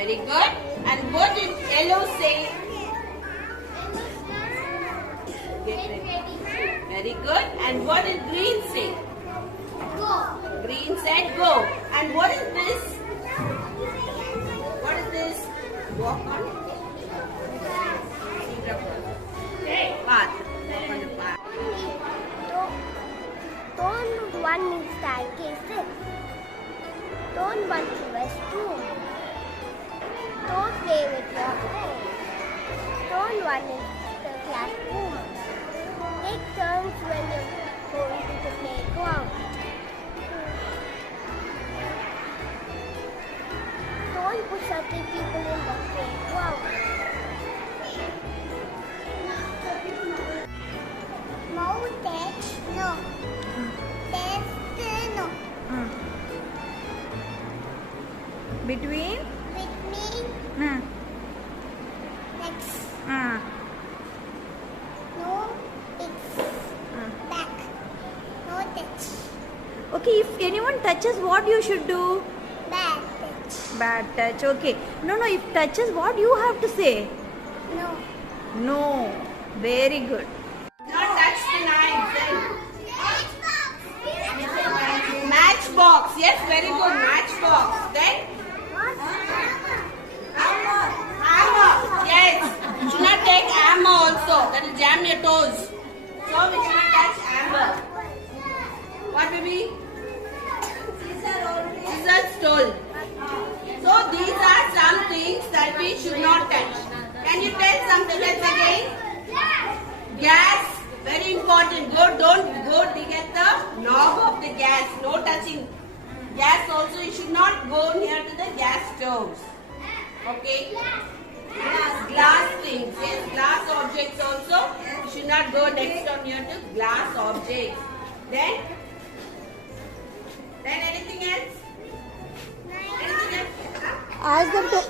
Very good. And what did yellow say? Get ready. Very good. And what did green say? Go. Green said go. And what is this? What is this? Walk on. Path. Walk on the path. Don't one is staircase. Don't want to restroom. Don't play with your friends. Don't run in the classroom. Take turns when you're going to the playground. Don't push other people in the playground. No touch, no. Test, no. Between? Between, next. No, it's back. No touch. Okay, if anyone touches, what you should do? Bad touch. Bad touch. Okay. No, if touches, what you have to say? No. No. Very good. Not touch the knife. Then matchbox. Yes, very good. Matchbox. Then hammer. Yes. You should not take hammer also. That will jam your toes. So we should not touch hammer. What baby? Scissors told. So these are some things that we should not touch. Can you tell something else again? Gas. Very important. Don't go dig at the knob of the gas. No touching. Gas also, you should not go near to the gas stoves. Okay? Glass things. Yes, glass objects also. You should not go next or near to glass objects. Then anything else? Anything else? Ask them to